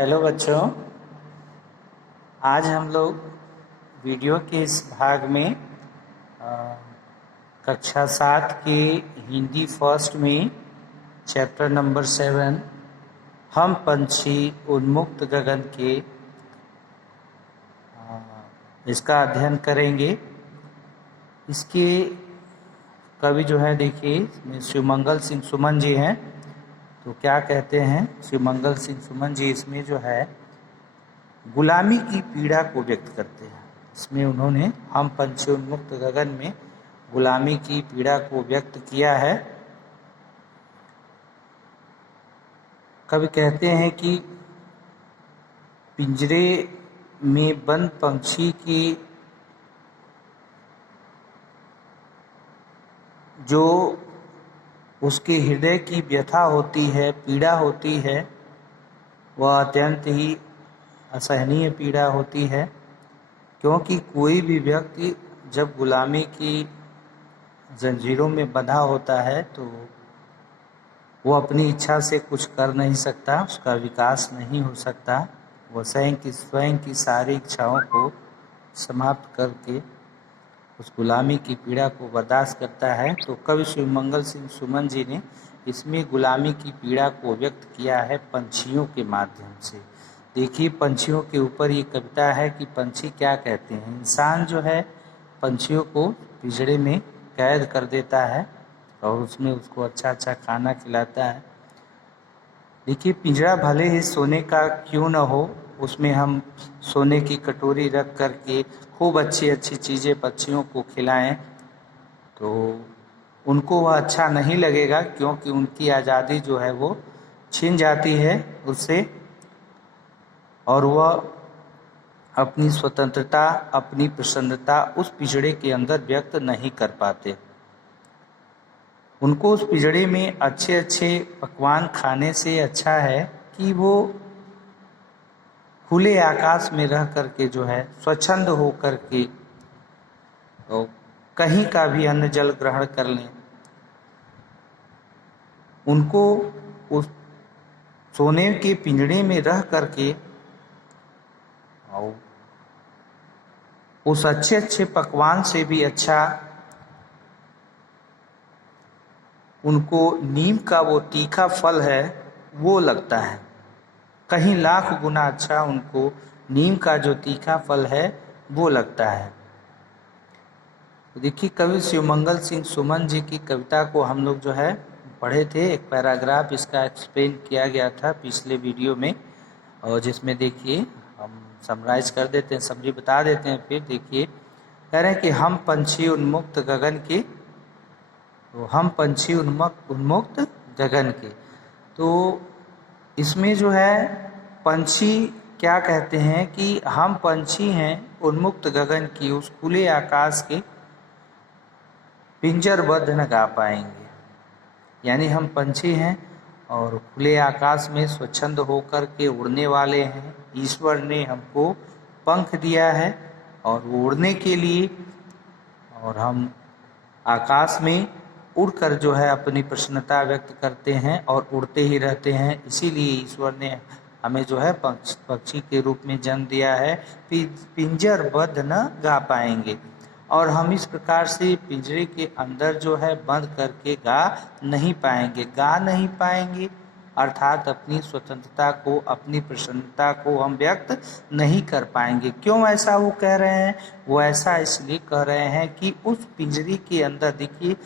Hello बच्चों, आज हम लोग वीडियो के इस भाग में कक्षा 7 के हिंदी फर्स्ट में चैप्टर नंबर 7 हम पंछी उन्मुक्त गगन के इसका अध्ययन करेंगे। इसके कवि जो है देखिए शिवमंगल सिंह सुमन जी हैं। तो क्या कहते हैं शिवमंगल सिंह सुमन जी, इसमें जो है गुलामी की पीड़ा को व्यक्त करते हैं। इसमें उन्होंने हम पंछी उन्मुक्त गगन में गुलामी की पीड़ा को व्यक्त किया है। कवि कहते हैं कि पिंजरे में बंद पंछी की जो उसके हृदय की व्यथा होती है, पीड़ा होती है, वह अत्यंत ही असहनीय पीड़ा होती है। क्योंकि कोई भी व्यक्ति जब गुलामी की जंजीरों में बंधा होता है तो वो अपनी इच्छा से कुछ कर नहीं सकता, उसका विकास नहीं हो सकता। वह स्वयं की सारी इच्छाओं को समाप्त करके उस गुलामी की पीड़ा को बर्दाश्त करता है। तो कवि शिवमंगल सिंह सुमन जी ने इसमें गुलामी की पीड़ा को व्यक्त किया है पंछियों के माध्यम से। देखिए पंछियों के ऊपर ये कविता है कि पंछी क्या कहते हैं। इंसान जो है पंछियों को पिंजरे में कैद कर देता है और उसमें उसको अच्छा अच्छा खाना खिलाता है। देखिए पिंजरा भले ही सोने का क्यों न हो, उसमें हम सोने की कटोरी रख करके खूब अच्छी अच्छी चीज़ें पक्षियों को खिलाएं तो उनको वह अच्छा नहीं लगेगा, क्योंकि उनकी आज़ादी जो है वो छीन जाती है उससे और वह अपनी स्वतंत्रता, अपनी प्रसन्नता उस पिंजरे के अंदर व्यक्त नहीं कर पाते। उनको उस पिंजरे में अच्छे अच्छे पकवान खाने से अच्छा है कि वो खुले आकाश में रह करके जो है स्वच्छंद हो करके तो कहीं का भी अन्न जल ग्रहण कर लें। उनको उस सोने के पिंजरे में रह करके और उस अच्छे अच्छे पकवान से भी अच्छा उनको नीम का वो तीखा फल है वो लगता है। कहीं लाख गुना अच्छा उनको नीम का जो तीखा फल है वो लगता है। देखिए कवि शिवमंगल सिंह सुमन जी की कविता को हम लोग जो है पढ़े थे। एक पैराग्राफ इसका एक्सप्लेन किया गया था पिछले वीडियो में, और जिसमें देखिए हम समराइज कर देते हैं, समझी बता देते हैं। फिर देखिए कह रहे हैं कि हम पंछी उन्मुक्त गगन के, तो हम पंछी उन्मुक्त गगन के। तो इसमें जो है पंछी क्या कहते हैं कि हम पंछी हैं उन्मुक्त गगन की, उस खुले आकाश के पिंजरबद्ध न गा पाएंगे। यानी हम पंछी हैं और खुले आकाश में स्वच्छंद होकर के उड़ने वाले हैं। ईश्वर ने हमको पंख दिया है और उड़ने के लिए, और हम आकाश में उड़कर जो है अपनी प्रसन्नता व्यक्त करते हैं और उड़ते ही रहते हैं। इसीलिए ईश्वर ने हमें जो है पक्षी के रूप में जन्म दिया है। पिंजरबद्ध न गा पाएंगे, और हम इस प्रकार से पिंजरे के अंदर जो है बंद करके गा नहीं पाएंगे अर्थात अपनी स्वतंत्रता को, अपनी प्रसन्नता को हम व्यक्त नहीं कर पाएंगे। क्यों ऐसा वो कह रहे हैं? वो ऐसा इसलिए कह रहे हैं कि उस पिंजरे के अंदर देखिए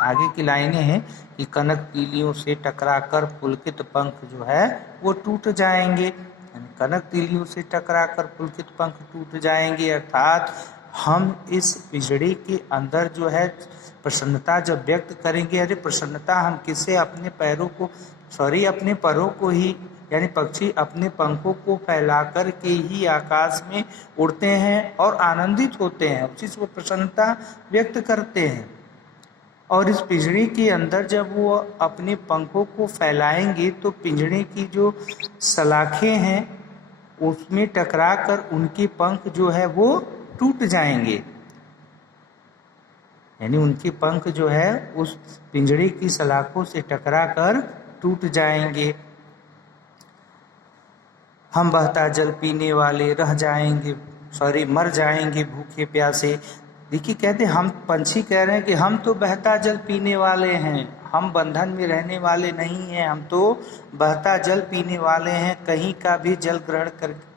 आगे की लाइनें हैं कि कनक तीलियों से टकराकर पुलकित पंख जो है वो टूट जाएंगे। कनक तीलियों से टकराकर पुलकित पंख टूट जाएंगे अर्थात हम इस पिंजरे के अंदर जो है प्रसन्नता जब व्यक्त करेंगे। अरे प्रसन्नता हम किससे? अपने अपने परों को ही, यानी पक्षी अपने पंखों को फैलाकर के ही आकाश में उड़ते हैं और आनंदित होते हैं, उसी से वो प्रसन्नता व्यक्त करते हैं। और इस पिंजरे के अंदर जब वो अपने पंखों को फैलाएंगे तो पिंजरे की जो सलाखें हैं उसमें टकराकर उनके पंख जो है वो टूट जाएंगे। यानी उनके पंख जो है उस पिंजरे की सलाखों से टकराकर टूट जाएंगे। हम बहता जल पीने वाले रह जाएंगे, मर जाएंगे भूखे प्यासे। देखिए कहते हम पंछी कह रहे हैं कि हम तो बहता जल पीने वाले हैं, हम बंधन में रहने वाले नहीं हैं, हम तो बहता जल पीने वाले हैं, कहीं का भी जल ग्रहण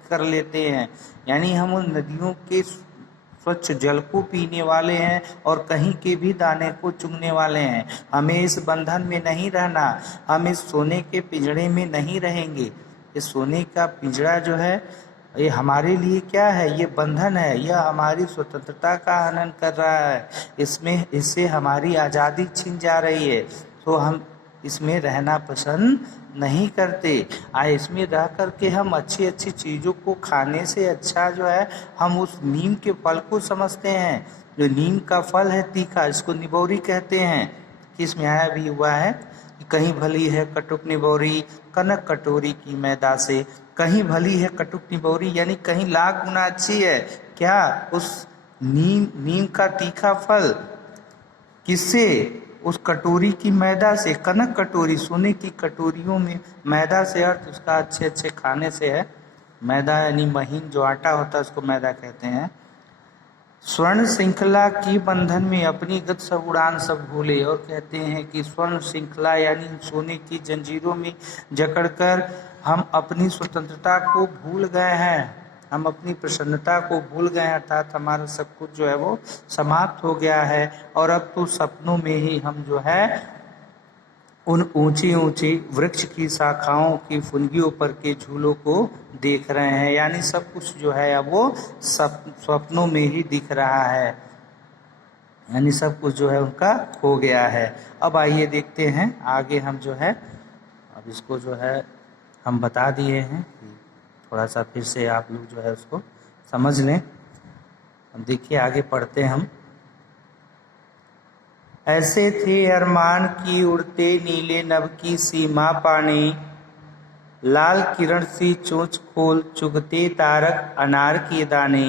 कर लेते हैं। यानी हम उन नदियों के स्वच्छ जल को पीने वाले हैं और कहीं के भी दाने को चुगने वाले हैं। हमें इस बंधन में नहीं रहना, हम इस सोने के पिंजड़े में नहीं रहेंगे। इस सोने का पिंजड़ा जो है ये हमारे लिए क्या है, ये बंधन है, यह हमारी स्वतंत्रता का हनन कर रहा है, इससे हमारी आज़ादी छिन जा रही है। तो हम इसमें रहना पसंद नहीं करते। इसमें रह करके हम अच्छी अच्छी चीज़ों को खाने से अच्छा जो है हम उस नीम के फल को समझते हैं। जो नीम का फल है तीखा, इसको निबोरी कहते हैं। इसमें आया भी हुआ है कि कहीं भली है कटुक निबोरी कनक कटोरी की मैदा से। कहीं भली है कटुक निबोरी यानी कहीं लाख गुना अच्छी है क्या, उस नीम का तीखा फल किससे, उस कटोरी की मैदा से। कनक कटोरी सोने की कटोरियों में, मैदा से अर्थ उसका अच्छे अच्छे खाने से है। मैदा यानी महीन जो आटा होता है उसको मैदा कहते हैं। स्वर्ण श्रृंखला की बंधन में अपनी गत सब उड़ान सब भूले, और कहते हैं कि स्वर्ण श्रृंखला यानी सोने की जंजीरों में जकड़कर हम अपनी स्वतंत्रता को भूल गए हैं, हम अपनी प्रसन्नता को भूल गए हैं, अर्थात हमारा सब कुछ जो है वो समाप्त हो गया है। और अब तो सपनों में ही हम जो है उन ऊंची ऊंची वृक्ष की शाखाओं की फुनगियों पर के झूलों को देख रहे हैं। यानी सब कुछ जो है अब वो स्वप्नों में ही दिख रहा है, यानी सब कुछ जो है उनका खो गया है। अब आइए देखते हैं आगे हम जो है, अब इसको जो है हम बता दिए हैं, थोड़ा सा फिर से आप लोग जो है उसको समझ लें। अब देखिए आगे पढ़ते हम। ऐसे थे अरमान की उड़ते नीले नभ की सीमा पाने, लाल किरण सी चोंच खोल चुगते तारक अनार के दाने।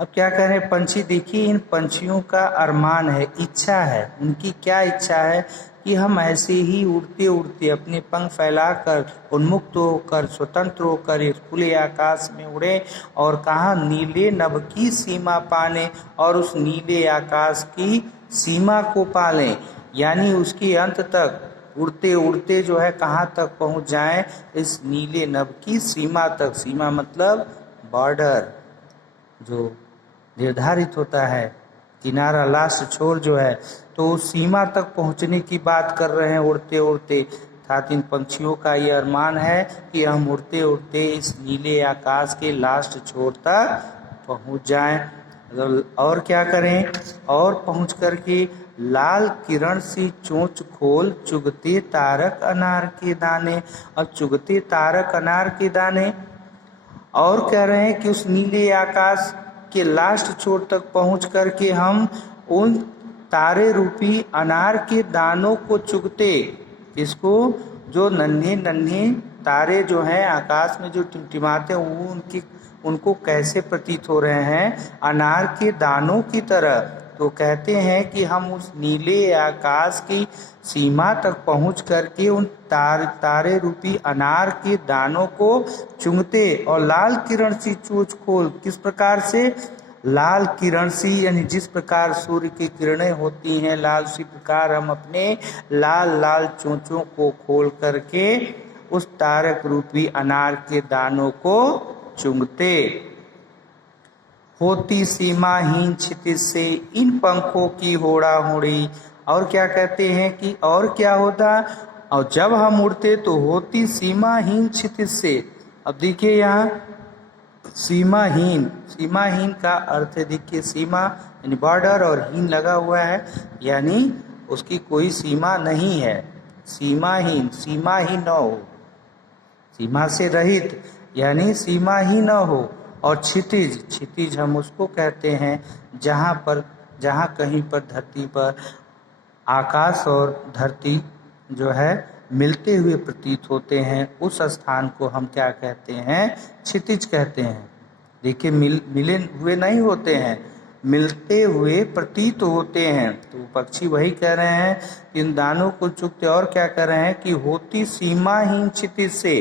अब क्या कह रहे हैं पंछी, देखिए इन पंछियों का अरमान है, इच्छा है। उनकी क्या इच्छा है कि हम ऐसे ही उड़ते उड़ते अपने पंख फैलाकर उन्मुक्त होकर स्वतंत्र होकर इस खुले आकाश में उड़े और कहाँ नीले नभ की सीमा पाने, और उस नीले आकाश की सीमा को पालें, यानी उसके अंत तक उड़ते उड़ते जो है कहाँ तक पहुँच जाएं, इस नीले नभ की सीमा तक। सीमा मतलब बॉर्डर जो निर्धारित होता है, किनारा लास्ट छोर जो है, तो सीमा तक पहुंचने की बात कर रहे हैं उड़ते उड़ते। साथ इन पंछियों का ये अरमान है कि हम उड़ते उड़ते इस नीले आकाश के लास्ट छोर तक पहुंच जाएं। और क्या करें, और पहुंच करके लाल किरण सी चोंच खोल चुगते तारक अनार के दाने। अब चुगते तारक अनार के दाने, और कह रहे हैं कि उस नीले आकाश के लास्ट छोर तक पहुंच करके हम उन तारे रूपी अनार के दानों को चुगते। इसको जो नन्हे नन्हे तारे जो हैं आकाश में जो टिमटिमाते हैं वो उनको कैसे प्रतीत हो रहे हैं, अनार के दानों की तरह। तो कहते हैं कि हम उस नीले आकाश की सीमा तक पहुंच करके उन तारे रूपी अनार के दानों को चुंगते। और लाल किरण सी चोंच खोल, किस प्रकार से, लाल किरण सी यानी जिस प्रकार सूर्य की किरणें होती हैं लाल, उसी प्रकार हम अपने लाल लाल चोंचों को खोल करके उस तारक रूपी अनार के दानों को चुंगते। होती सीमाहीन क्षितिज से इन पंखों की होड़ा होड़ी। और क्या कहते हैं कि और क्या होता, और जब हम उड़ते तो होती सीमाहीन क्षितिज से। अब देखिए यहाँ सीमाहीन, सीमाहीन का अर्थ है, देखिए सीमा यानी बॉर्डर और हीन लगा हुआ है, यानी उसकी कोई सीमा नहीं है। सीमाहीन, सीमा ही न हो, सीमा से रहित यानी सीमा ही न हो। और क्षितिज, क्षितिज हम उसको कहते हैं जहाँ कहीं पर धरती पर आकाश और धरती जो है मिलते हुए प्रतीत होते हैं, उस स्थान को हम क्या कहते हैं, क्षितिज कहते हैं। देखिए मिले हुए नहीं होते हैं, मिलते हुए प्रतीत होते हैं। तो पक्षी वही कह रहे हैं, इन दानों को चुगते। और क्या कह रहे हैं कि होती सीमाहीन क्षितिज से,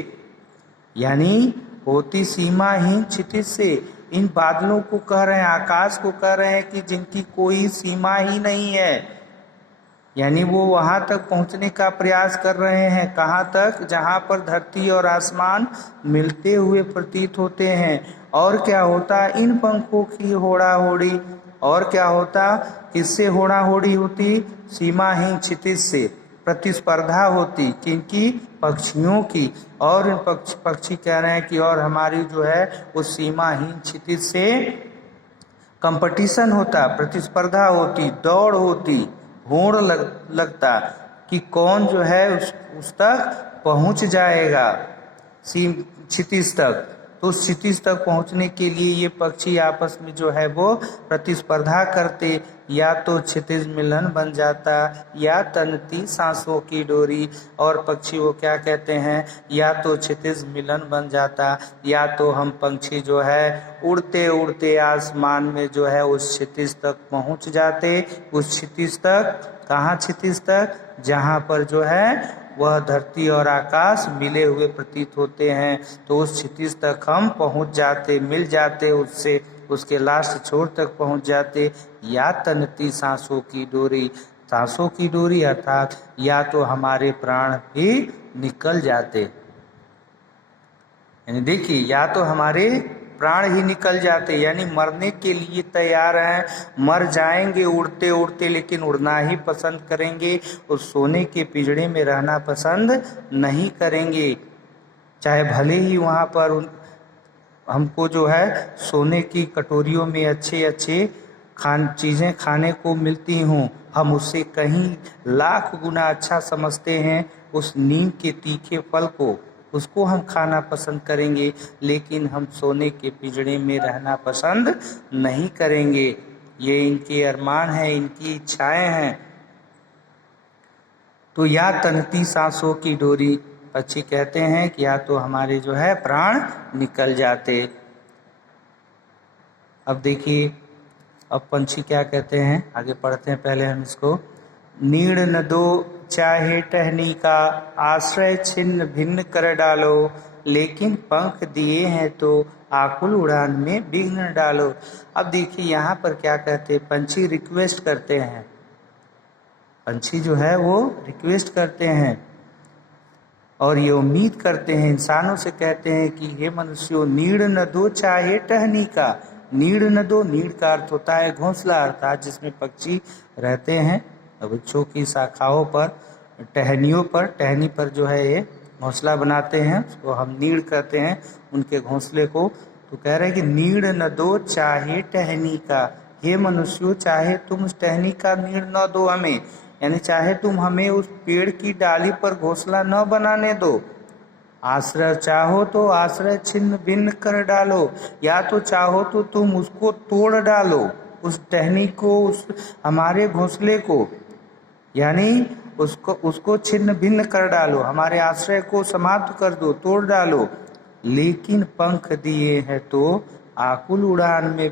यानी होती सीमाहीन क्षितिज से। इन बादलों को कह रहे हैं, आकाश को कह रहे हैं कि जिनकी कोई सीमा ही नहीं है, यानी वो वहां तक पहुंचने का प्रयास कर रहे हैं। कहाँ तक? जहां पर धरती और आसमान मिलते हुए प्रतीत होते हैं। और क्या होता? इन पंखों की होड़ा होड़ी। और क्या होता? किससे होड़ा होड़ी होती? सीमाहीन क्षितिज से प्रतिस्पर्धा होती। किनकी? पक्षियों की। और इन पक्षी कह रहे हैं कि और हमारी जो है उस सीमाहीन क्षितिज से कंपटीशन होता, प्रतिस्पर्धा होती, दौड़ होती, होड़ लगता कि कौन जो है उस तक पहुंच जाएगा, क्षितिज तक। तो क्षितिज तक पहुंचने के लिए ये पक्षी आपस में जो है वो प्रतिस्पर्धा करते। या तो क्षितिज मिलन बन जाता, या तनती सांसों की डोरी। और पक्षी वो क्या कहते हैं? या तो क्षितिज मिलन बन जाता, या तो हम पंछी जो है उड़ते उड़ते आसमान में जो है उस क्षितिज तक पहुंच जाते। उस क्षितिज तक, कहाँ क्षितिज तक? जहाँ पर जो है वह धरती और आकाश मिले हुए प्रतीत होते हैं। तो उस क्षितिज तक हम पहुंच जाते, मिल जाते उससे, उसके लास्ट छोर तक पहुंच जाते। या तनती सांसों की डोरी, सांसों की डोरी अर्थात या तो हमारे प्राण भी निकल जाते। यानी देखिए, या तो हमारे प्राण ही निकल जाते, यानी मरने के लिए तैयार हैं, मर जाएंगे उड़ते उड़ते, लेकिन उड़ना ही पसंद करेंगे। उस सोने के पिंजड़े में रहना पसंद नहीं करेंगे। चाहे भले ही वहाँ पर हमको जो है सोने की कटोरियों में अच्छे अच्छे चीज़ें खाने को मिलती हूँ, हम उससे कहीं लाख गुना अच्छा समझते हैं उस नीम के तीखे फल को, उसको हम खाना पसंद करेंगे। लेकिन हम सोने के पिंजड़े में रहना पसंद नहीं करेंगे। ये इनके अरमान है, इनकी इच्छाएं हैं। तो या तनती सांसों की डोरी, पक्षी कहते हैं कि या तो हमारे जो है प्राण निकल जाते। अब देखिए, अब पंछी क्या कहते हैं, आगे पढ़ते हैं पहले हम इसको। नीड़ न दो चाहे टहनी का, आश्रय छिन्न भिन्न कर डालो, लेकिन पंख दिए हैं तो आकुल उड़ान में विघ्न डालो। अब देखिए यहाँ पर क्या कहते हैं, पंछी रिक्वेस्ट करते हैं। पंछी जो है वो रिक्वेस्ट करते हैं और ये उम्मीद करते हैं, इंसानों से कहते हैं कि हे मनुष्यों, नीड़ न दो चाहे टहनी का। नीड़ न दो, नीड़ का अर्थ होता है घोंसला, अर्थात जिसमें पक्षी रहते हैं वृक्षों की शाखाओं पर, टहनियों पर, टहनी पर जो है ये घोंसला बनाते हैं, उसको हम नीड़ कहते हैं, उनके घोंसले को। तो कह रहे हैं कि नीड़ न दो चाहे टहनी का। हे मनुष्यों, चाहे तुम उस टहनी का नीड़ न दो हमें, यानी चाहे तुम हमें उस पेड़ की डाली पर घोंसला न बनाने दो। आश्रय चाहो तो आश्रय छिन्न भिन्न कर डालो, या तो चाहो तो तुम उसको तोड़ डालो, उस टहनी को, उस हमारे घोंसले को, यानी उसको छिन्न भिन्न कर डालो, हमारे आश्रय को समाप्त कर दो, तोड़ डालो। लेकिन पंख दिए हैं तो आकुल उड़ान में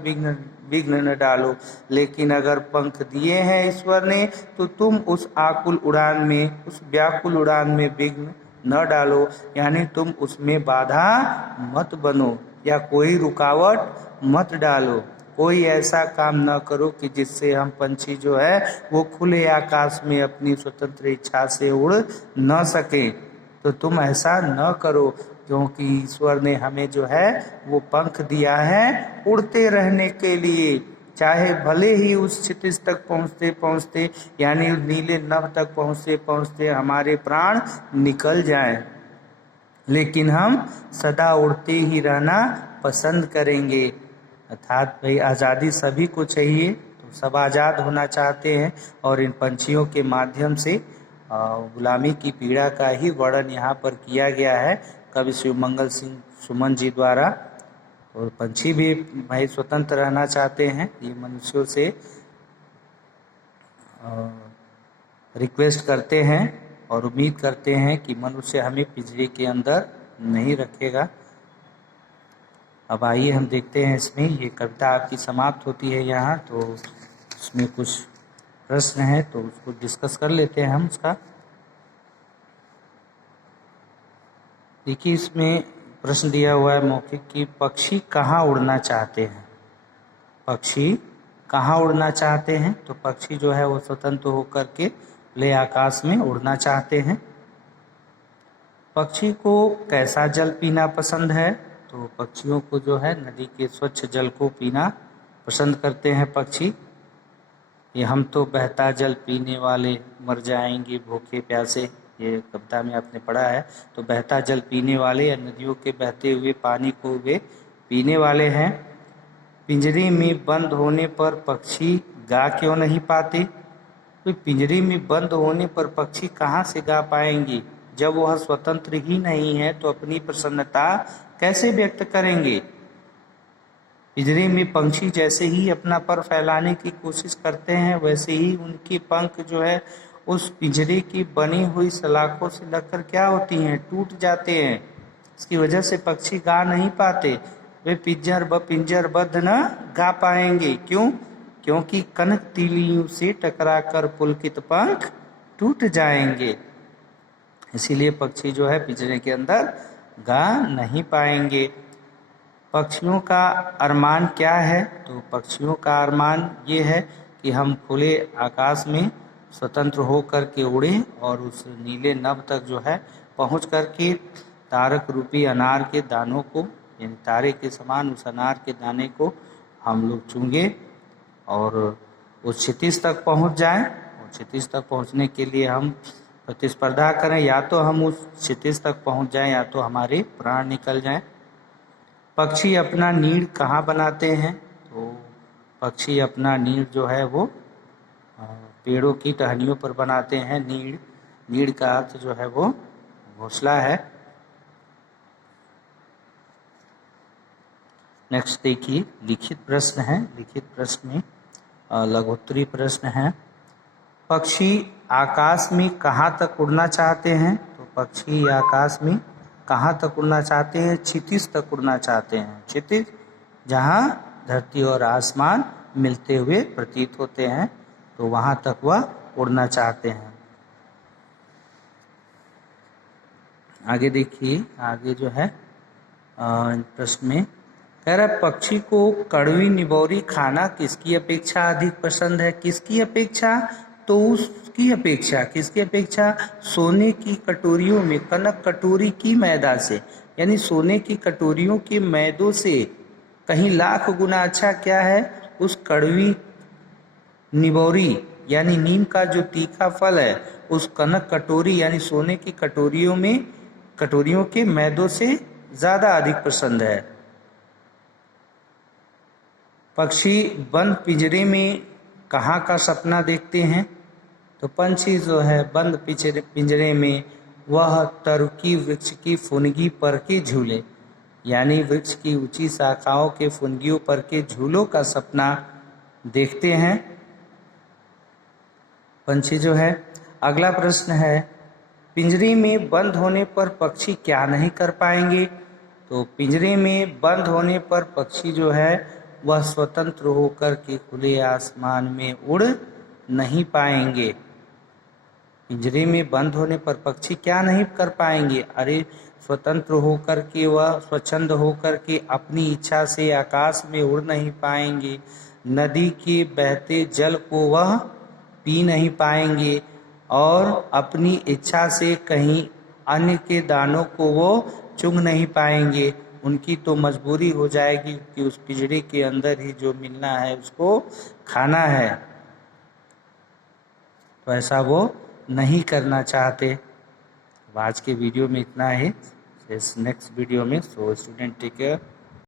विघ्न न डालो। लेकिन अगर पंख दिए हैं ईश्वर ने तो तुम उस आकुल उड़ान में, उस व्याकुल उड़ान में विघ्न न डालो, यानी तुम उसमें बाधा मत बनो या कोई रुकावट मत डालो। कोई ऐसा काम न करो कि जिससे हम पंछी जो है वो खुले आकाश में अपनी स्वतंत्र इच्छा से उड़ न सके। तो तुम ऐसा न करो, क्योंकि ईश्वर ने हमें जो है वो पंख दिया है उड़ते रहने के लिए। चाहे भले ही उस क्षितिज तक पहुँचते पहुँचते, यानी नीले नभ तक पहुँचते पहुँचते हमारे प्राण निकल जाएं, लेकिन हम सदा उड़ते ही रहना पसंद करेंगे। अर्थात भाई आज़ादी सभी को चाहिए, तो सब आज़ाद होना चाहते हैं। और इन पंछियों के माध्यम से गुलामी की पीड़ा का ही वर्णन यहाँ पर किया गया है कवि शिवमंगल सिंह सुमन जी द्वारा। और पंछी भी भाई स्वतंत्र रहना चाहते हैं, ये मनुष्यों से रिक्वेस्ट करते हैं और उम्मीद करते हैं कि मनुष्य हमें पिंजरे के अंदर नहीं रखेगा। अब आइए हम देखते हैं, इसमें ये कविता आपकी समाप्त होती है यहाँ, तो इसमें कुछ प्रश्न है तो उसको डिस्कस कर लेते हैं हम उसका। देखिए इसमें प्रश्न दिया हुआ है मौखिक कि पक्षी कहाँ उड़ना चाहते हैं। पक्षी कहाँ उड़ना चाहते हैं? तो पक्षी जो है वो स्वतंत्र होकर के खुले आकाश में उड़ना चाहते हैं। पक्षी को कैसा जल पीना पसंद है? तो पक्षियों को जो है नदी के स्वच्छ जल को पीना पसंद करते हैं पक्षी। ये हम तो बहता जल पीने वाले मर जाएंगे भूखे प्यासे, ये कविता में आपने पढ़ा है। तो बहता जल पीने वाले या नदियों के बहते हुए पानी को वे पीने वाले हैं। पिंजरे में बंद होने पर पक्षी गा क्यों नहीं पाते? तो पिंजरे में बंद होने पर पक्षी कहाँ से गा पाएंगे? जब वह स्वतंत्र ही नहीं है तो अपनी प्रसन्नता कैसे व्यक्त करेंगे? पिंजरे में पंछी जैसे ही अपना पर फैलाने की कोशिश करते हैं वैसे ही उनके पंख जो है उस पिंजरे की बनी हुई सलाखों से लगकर क्या होती हैं? टूट जाते हैं। इसकी वजह से पक्षी गा नहीं पाते। वे पिंजरबद्ध न गा पाएंगे। क्यों? क्योंकि कनक तीलियों से टकराकर पुलकित पंख टूट जाएंगे। इसीलिए पक्षी जो है पिंजरे के अंदर गा नहीं पाएंगे। पक्षियों का अरमान क्या है? तो पक्षियों का अरमान ये है कि हम खुले आकाश में स्वतंत्र होकर के उड़ें और उस नीले नभ तक जो है पहुंच करके तारक रूपी अनार के दानों को, यानी तारे के समान उस अनार के दाने को हम लोग चूंगे और उस क्षितिज तक पहुंच जाएं। और क्षितिज तक पहुंचने के लिए हम प्रतिस्पर्धा करें, या तो हम उस क्षितिज तक पहुंच जाएं या तो हमारे प्राण निकल जाएं। पक्षी अपना नीड़ कहाँ बनाते हैं? तो पक्षी अपना नीड़ जो है वो पेड़ों की टहनियों पर बनाते हैं। नीड़ का अर्थ जो है वो घोंसला है। नेक्स्ट देखिए, लिखित प्रश्न है। लिखित प्रश्न में लघुत्तरी प्रश्न है। पक्षी आकाश में कहाँ तक उड़ना चाहते हैं? तो पक्षी आकाश में कहाँ तक उड़ना चाहते हैं? क्षितिज तक उड़ना चाहते हैं। क्षितिज जहाँ धरती और आसमान मिलते हुए प्रतीत होते हैं, तो वहाँ तक वह उड़ना चाहते हैं। आगे देखिए, आगे जो है प्रश्न में कह रहा है पक्षी को कड़वी निबोरी खाना किसकी अपेक्षा अधिक पसंद है? किसकी अपेक्षा? तो उसकी अपेक्षा, किसकी अपेक्षा? सोने की कटोरियों में कनक कटोरी की मैदा से, यानी सोने की कटोरियों के मैदों से कहीं लाख गुना अच्छा क्या है? उस कड़वी निबोरी यानी नीम का जो तीखा फल है, उस कनक कटोरी यानी सोने की कटोरियों के मैदों से ज्यादा अधिक पसंद है। पक्षी बंद पिंजरे में कहाँ का सपना देखते हैं? तो पंछी जो है बंद पिंजरे में वह तरुकी वृक्ष की फुनगी पर के झूले, यानी वृक्ष की ऊंची शाखाओं के फुनगियों पर के झूलों का सपना देखते हैं पंछी जो है। अगला प्रश्न है, पिंजरे में बंद होने पर पक्षी क्या नहीं कर पाएंगे? तो पिंजरे में बंद होने पर पक्षी जो है वह स्वतंत्र होकर के खुले आसमान में उड़ नहीं पाएंगे। पिंजरे में बंद होने पर पक्षी क्या नहीं कर पाएंगे? अरे स्वतंत्र होकर के वह स्वच्छंद होकर के अपनी इच्छा से आकाश में उड़ नहीं पाएंगे। नदी के बहते जल को वह पी नहीं पाएंगे और अपनी इच्छा से कहीं अन्य के दानों को वो चुंग नहीं पाएंगे। उनकी तो मजबूरी हो जाएगी कि उस पिंजरे के अंदर ही जो मिलना है उसको खाना है, तो ऐसा वो नहीं करना चाहते। आज के वीडियो में इतना ही। नेक्स्ट वीडियो में, सो स्टूडेंट टेक केयर।